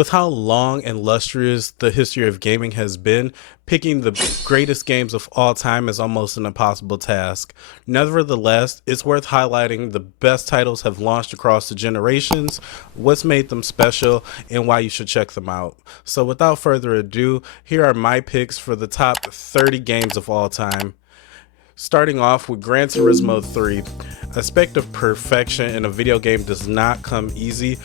With how long and lustrous the history of gaming has been, picking the greatest games of all time is almost an impossible task. Nevertheless, it's worth highlighting the best titles have launched across the generations, what's made them special, and why you should check them out. So without further ado, here are my picks for the top 30 games of all time. Starting off with Gran Turismo 3. Aspect of perfection in a video game does not come easy,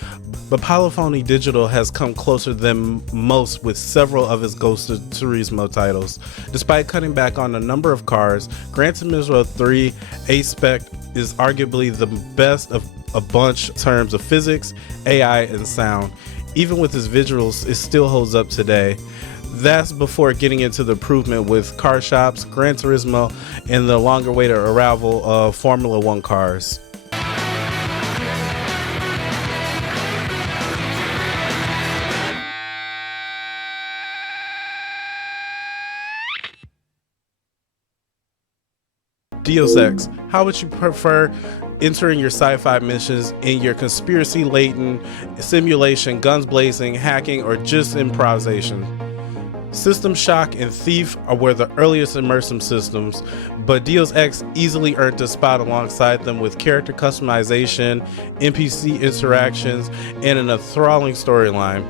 but Polyphony Digital has come closer than most with several of its Ghost of Turismo titles. Despite cutting back on a number of cars, Gran Turismo 3 Aspect is arguably the best of a bunch in terms of physics, AI, and sound. Even with its visuals, it still holds up today. That's before getting into the improvement with car shops, Gran Turismo, and the longer awaited arrival of Formula One cars. Deus Ex. How would you prefer entering your sci-fi missions in your conspiracy-laden simulation, guns blazing, hacking, or just improvisation? System Shock and Thief were the earliest immersive systems, but Deus Ex easily earned a spot alongside them with character customization, NPC interactions, and an enthralling storyline.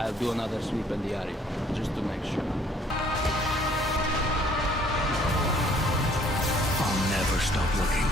I'll do another sweep in the area, just to make sure. I'll never stop looking.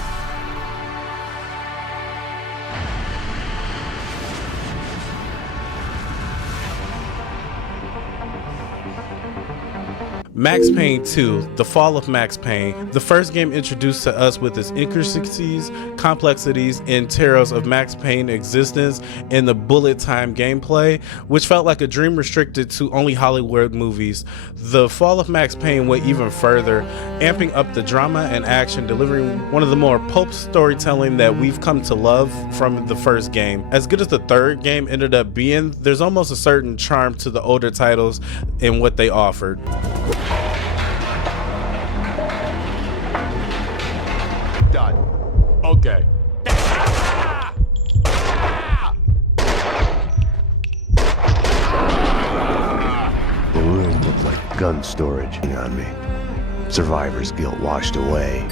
Max Payne 2, The Fall of Max Payne, the first game introduced to us with its intricacies, complexities, and terrors of Max Payne existence and the bullet time gameplay, which felt like a dream restricted to only Hollywood movies. The Fall of Max Payne went even further, amping up the drama and action, delivering one of the more pulp storytelling that we've come to love from the first game. As good as the third game ended up being, there's almost a certain charm to the older titles and what they offered. Done. Okay. The room looked like gun storage on me. Survivor's guilt washed away.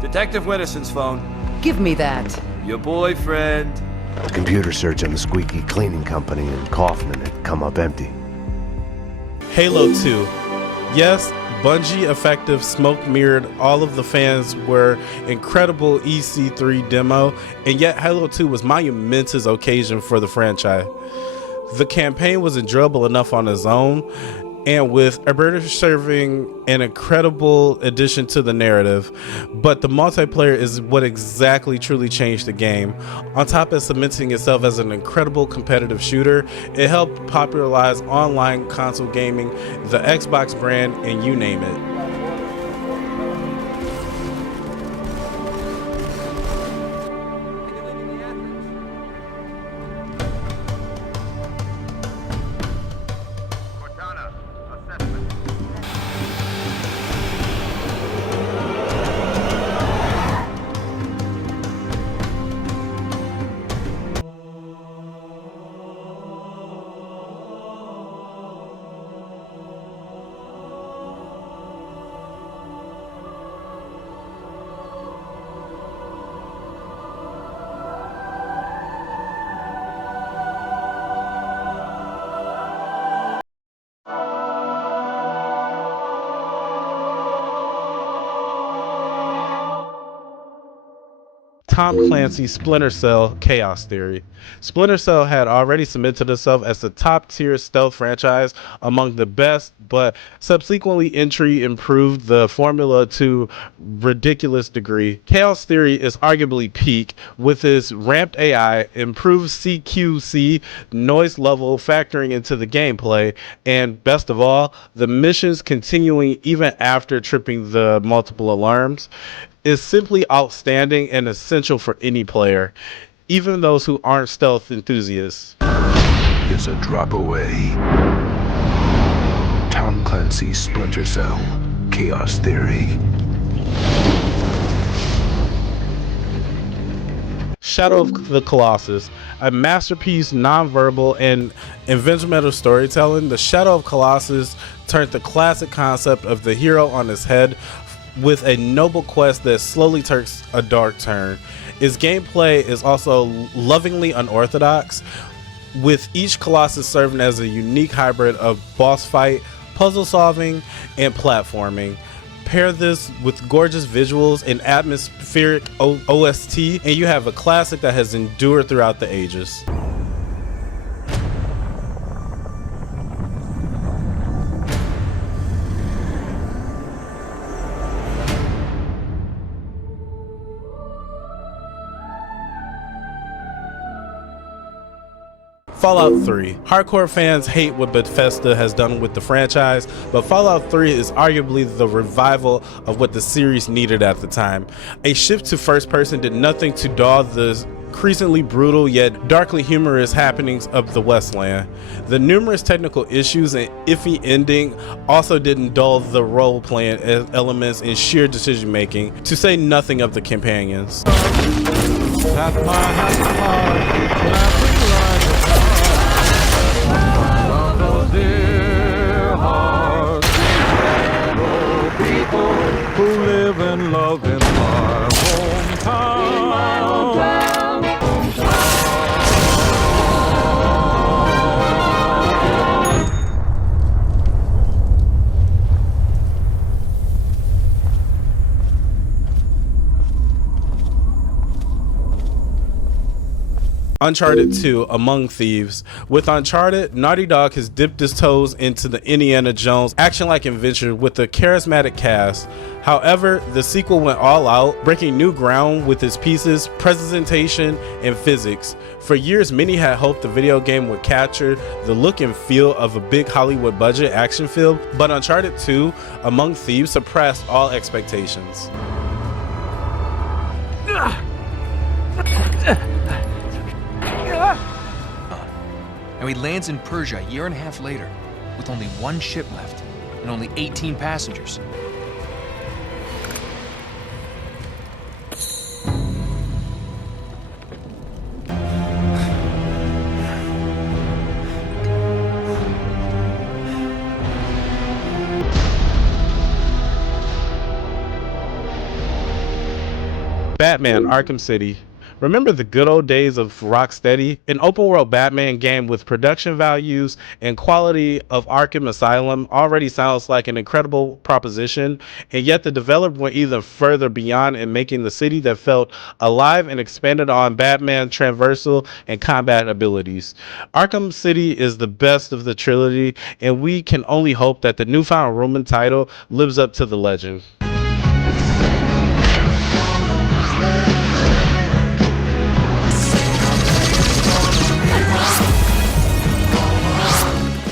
Detective Winnison's phone. Give me that. Your boyfriend. The computer search on the squeaky cleaning company in Kaufman had come up empty. Halo 2. Yes, Bungie effective smoke mirrored all of the fans were incredible EC3 demo, and yet Halo 2 was monumentous occasion for the franchise. The campaign was enjoyable enough on its own, and with Alberta serving an incredible addition to the narrative, but the multiplayer is what exactly truly changed the game. On top of cementing itself as an incredible competitive shooter, it helped popularize online console gaming, the Xbox brand, and you name it. Tom Clancy's Splinter Cell Chaos Theory. Splinter Cell had already cemented itself as the top-tier stealth franchise among the best, but subsequently entry improved the formula to ridiculous degree. Chaos Theory is arguably peak, with its ramped AI, improved CQC, noise level factoring into the gameplay, and best of all, the missions continuing even after tripping the multiple alarms is simply outstanding and essential for any player. even those who aren't stealth enthusiasts. Is a drop away. Tom Clancy's Splinter Cell, Chaos Theory. Shadow of the Colossus, a masterpiece, non-verbal, and inventive storytelling. The Shadow of Colossus turned the classic concept of the hero on his head with a noble quest that slowly takes a dark turn. Its gameplay is also lovingly unorthodox, with each Colossus serving as a unique hybrid of boss fight, puzzle solving, and platforming. Pair this with gorgeous visuals and atmospheric OST, and you have a classic that has endured throughout the ages. Fallout 3. Hardcore fans hate what Bethesda has done with the franchise, but Fallout 3 is arguably the revival of what the series needed at the time. A shift to first person did nothing to dull the increasingly brutal yet darkly humorous happenings of the Westland. The numerous technical issues and iffy ending also didn't dull the role-playing elements and sheer decision-making, to say nothing of the companions. Who live and love in my hometown. Uncharted 2, Among Thieves. With Uncharted, Naughty Dog has dipped his toes into the Indiana Jones action-like adventure with a charismatic cast. However, the sequel went all out, breaking new ground with its pieces, presentation, and physics. For years, many had hoped the video game would capture the look and feel of a big Hollywood budget action film, but Uncharted 2, Among Thieves surpassed all expectations. And he lands in Persia a year and a half later, with only one ship left and only 18 passengers. Batman Arkham City. Remember the good old days of Rocksteady? An open world Batman game with production values and quality of Arkham Asylum already sounds like an incredible proposition, and yet the developer went even further beyond in making the city that felt alive and expanded on Batman traversal and combat abilities. Arkham City is the best of the trilogy, and we can only hope that the newfound Roman title lives up to the legend.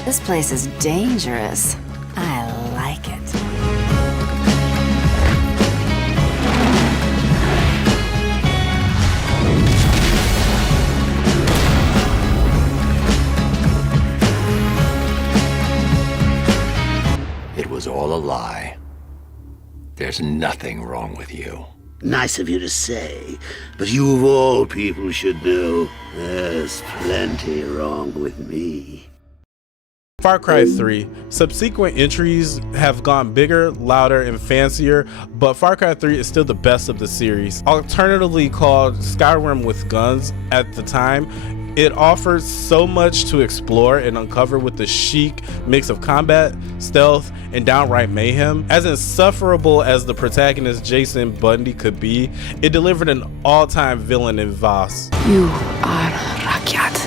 This place is dangerous. I like it. It was all a lie. There's nothing wrong with you. Nice of you to say, but you of all people should know there's plenty wrong with me. Far Cry 3. Subsequent entries have gone bigger, louder, and fancier, but Far Cry 3 is still the best of the series. Alternatively called Skyrim with guns at the time, it offers so much to explore and uncover with the chic mix of combat, stealth, and downright mayhem. As insufferable as the protagonist Jason Bundy could be, it delivered an all-time villain in Voss. You are Rakyat.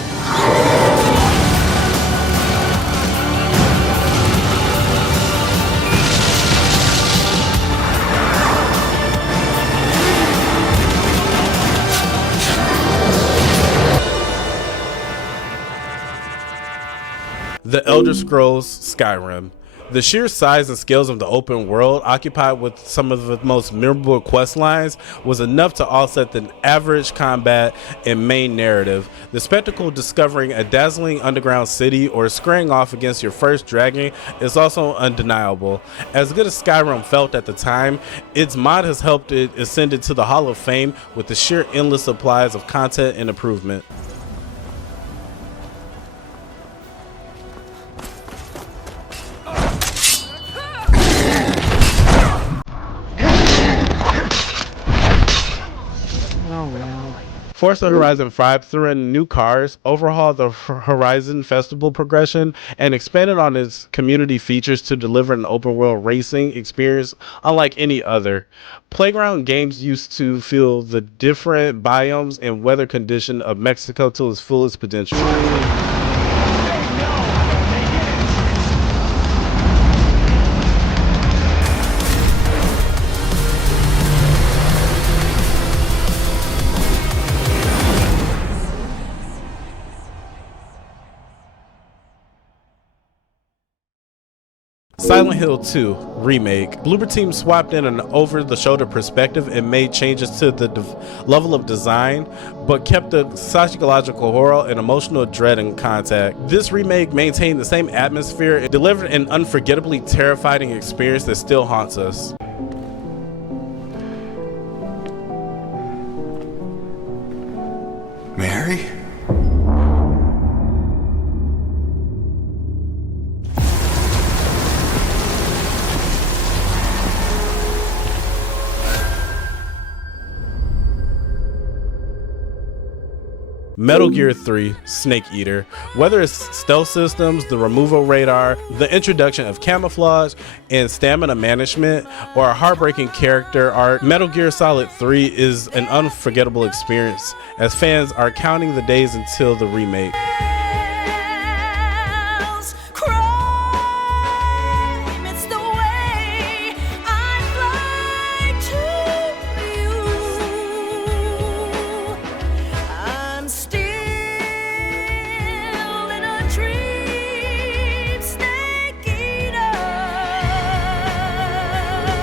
The Elder Scrolls Skyrim. The sheer size and scales of the open world, occupied with some of the most memorable quest lines, was enough to offset the average combat and main narrative. The spectacle of discovering a dazzling underground city or squaring off against your first dragon is also undeniable. As good as Skyrim felt at the time, its mod has helped it ascend into the Hall of Fame with the sheer endless supplies of content and improvement. Forza Horizon 5 threw in new cars, overhauled the Horizon Festival progression, and expanded on its community features to deliver an open world racing experience unlike any other. Playground games used to feel the different biomes and weather condition of Mexico to its fullest potential. Silent Hill 2 Remake. Bloober Team swapped in an over-the-shoulder perspective and made changes to the level of design, but kept the psychological horror and emotional dread in contact. This remake maintained the same atmosphere and delivered an unforgettably terrifying experience that still haunts us. Mary? Metal Gear 3 Snake Eater. Whether it's stealth systems, the removal radar, the introduction of camouflage and stamina management, or a heartbreaking character arc, Metal Gear Solid 3 is an unforgettable experience as fans are counting the days until the remake.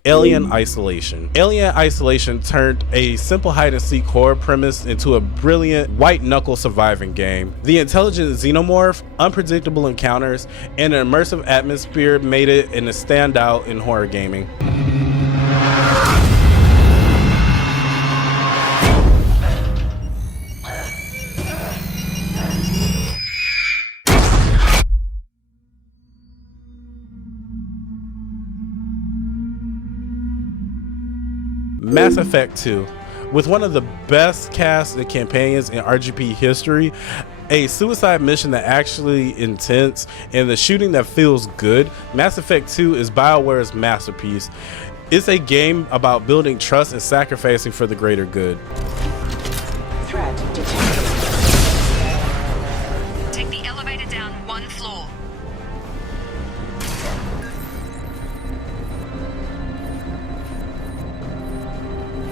Alien Isolation. Alien Isolation turned a simple hide-and-seek horror premise into a brilliant white-knuckle surviving game. The intelligent xenomorph, unpredictable encounters, and an immersive atmosphere made it a standout in horror gaming. Mass Effect 2. With one of the best casts and campaigns in RGP history, a suicide mission that actually intense, and the shooting that feels good, Mass Effect 2 is BioWare's masterpiece. It's a game about building trust and sacrificing for the greater good. Threat detected. Take the elevator down one floor.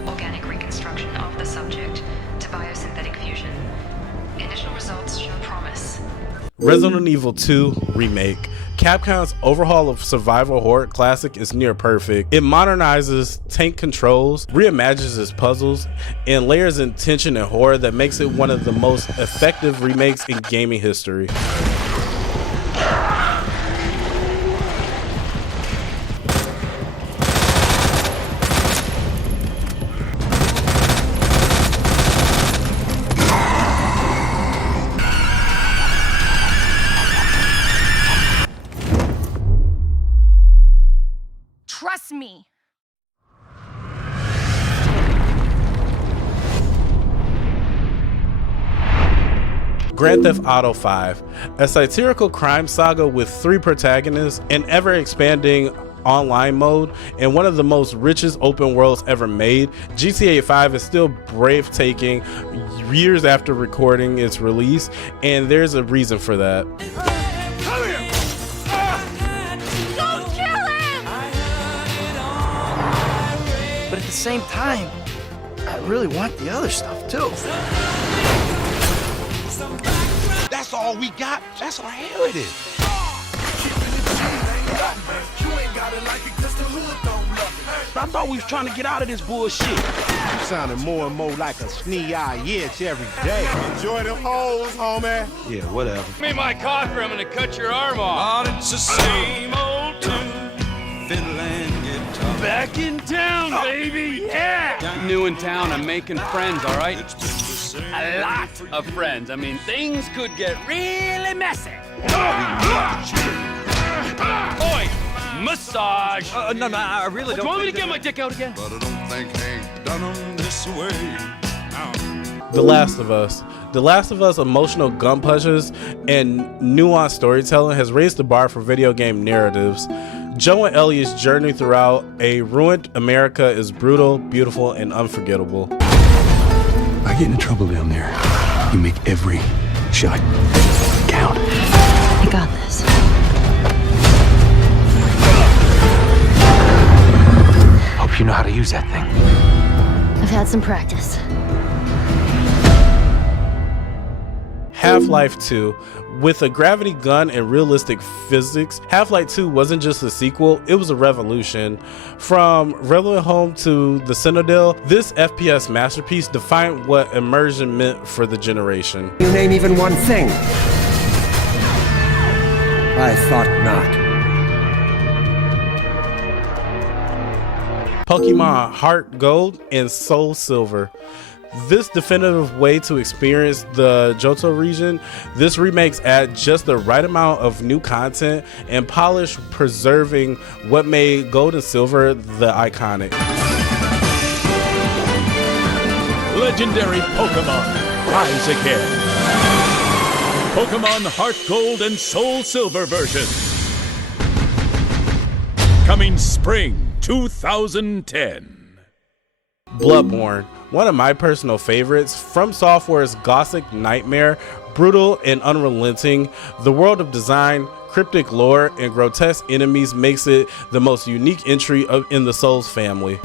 Organic reconstruction of the subject to biosynthetic fusion. Initial results show promise. Resident Evil 2 Remake. Capcom's overhaul of survival horror classic is near perfect. It modernizes tank controls, reimagines its puzzles, and layers in tension and horror that makes it one of the most effective remakes in gaming history. Trust me. Grand Theft Auto 5, a satirical crime saga with 3 protagonists, an ever-expanding online mode, and one of the most richest open worlds ever made. GTA 5 is still breathtaking years after recording its release, and there's a reason for that. But at the same time, I really want the other stuff too. That's all we got. That's our heritage. I thought we was trying to get out of this bullshit. You sounding more and more like a snee-eye itch every day. Enjoy them hoes, homie. Yeah, whatever. Give me my cocker, I'm gonna cut your arm off. But it's the same old tune, fiddle and guitar. Back in town, baby, yeah! New in town, I'm making friends, all right? A lot of friends. I mean, things could get really messy. Oi! Massage! No, I really don't. Do you want me to get my dick out again? But I don't think Hank done 'em this way. The Last of Us. The Last of Us emotional gun punches and nuanced storytelling has raised the bar for video game narratives. Joe and Ellie's journey throughout a ruined America is brutal, beautiful, and unforgettable. I get into trouble down there. You make every shot count. I got this. Hope you know how to use that thing. I've had some practice. Half-Life 2. With a gravity gun and realistic physics, Half-Life 2 wasn't just a sequel, it was a revolution. From Railway Home to the Citadel, this FPS masterpiece defined what immersion meant for the generation. You name even one thing. I thought not. Pokemon Heart Gold and Soul Silver. This definitive way to experience the Johto region, this remakes add just the right amount of new content and polish, preserving what made Gold and Silver the iconic. Legendary Pokemon, rise again. Pokemon Heart Gold and Soul Silver version. Coming spring 2010. Bloodborne, one of my personal favorites. From Software's gothic nightmare, brutal and unrelenting, the world of design, cryptic lore, and grotesque enemies makes it the most unique entry in the Souls family.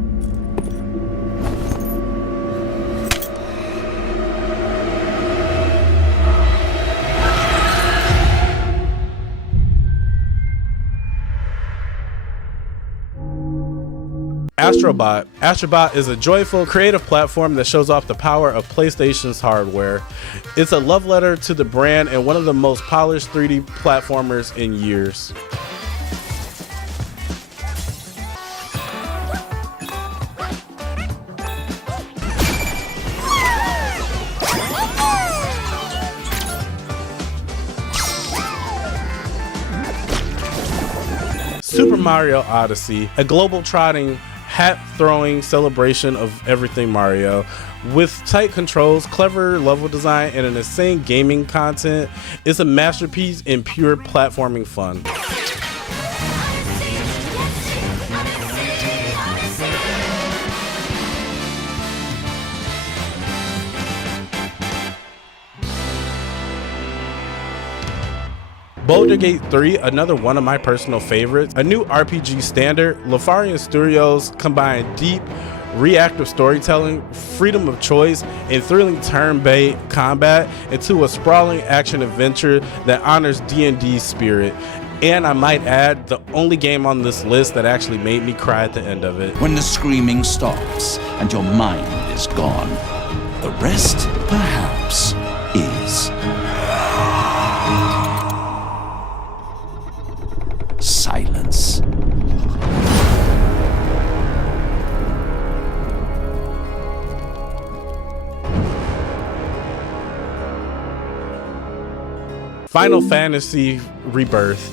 Astrobot. Astrobot is a joyful, creative platform that shows off the power of PlayStation's hardware. It's a love letter to the brand and one of the most polished 3D platformers in years. Super Mario Odyssey, a globe-trotting, hat-throwing celebration of everything Mario. With tight controls, clever level design, and an insane gaming content, it's a masterpiece in pure platforming fun. Baldur's Gate 3, another one of my personal favorites. A new RPG standard, Lafarian Studios combine deep, reactive storytelling, freedom of choice, and thrilling turn-based combat into a sprawling action-adventure that honors D&D's spirit. And I might add, the only game on this list that actually made me cry at the end of it. When the screaming stops and your mind is gone, the rest, perhaps, is silence. Final Fantasy Rebirth.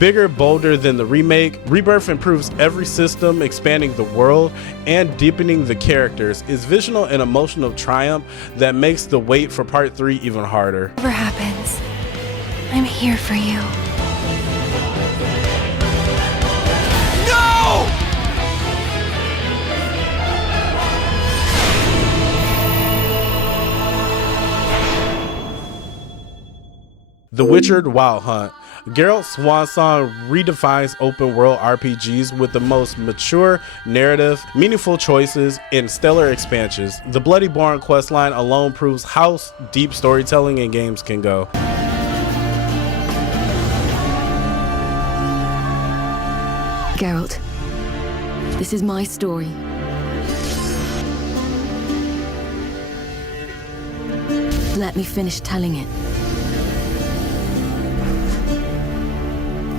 Bigger, bolder than the remake, Rebirth improves every system, expanding the world and deepening the characters. It's visual and emotional triumph that makes the wait for part 3 even harder. Whatever happens, I'm here for you. The Witcher Wild Hunt. Geralt's swan song redefines open world RPGs with the most mature narrative, meaningful choices, and stellar expansions. The Bloody-Born questline alone proves how deep storytelling in games can go. Geralt, This is my story. Let me finish telling it.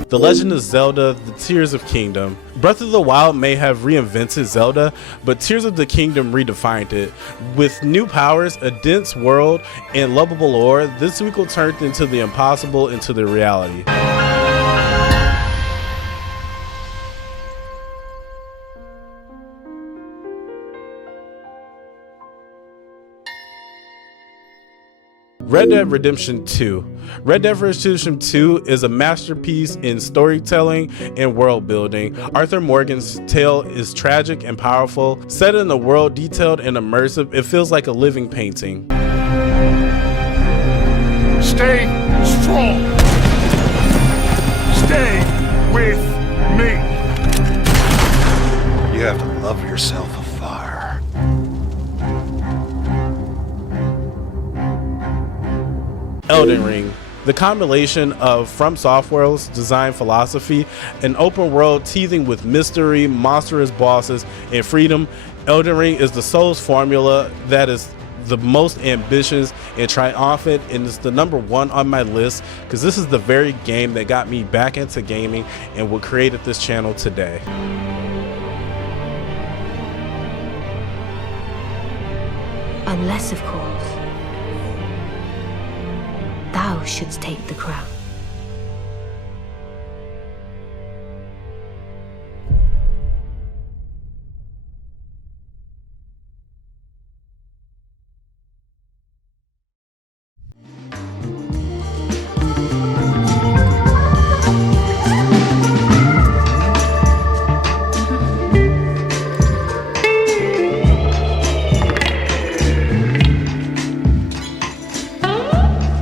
The Legend of Zelda: The Tears of Kingdom. Breath of the Wild may have reinvented Zelda, but Tears of the Kingdom redefined it. With new powers, a dense world, and lovable lore, this sequel turned into the impossible into the reality. Red Dead Redemption 2. Red Dead Redemption 2 is a masterpiece in storytelling and world building. Arthur Morgan's tale is tragic and powerful. Set in a world detailed and immersive, it feels like a living painting. Stay strong. Stay with me. You have to love yourself a fire. Elden Ring. The combination of From Software's design philosophy, an open world teeming with mystery, monstrous bosses, and freedom, Elden Ring is the Souls formula that is the most ambitious and triumphant, and it's the #1 on my list because this is the very game that got me back into gaming and what created this channel today. Unless, of course, thou shouldst take the crown.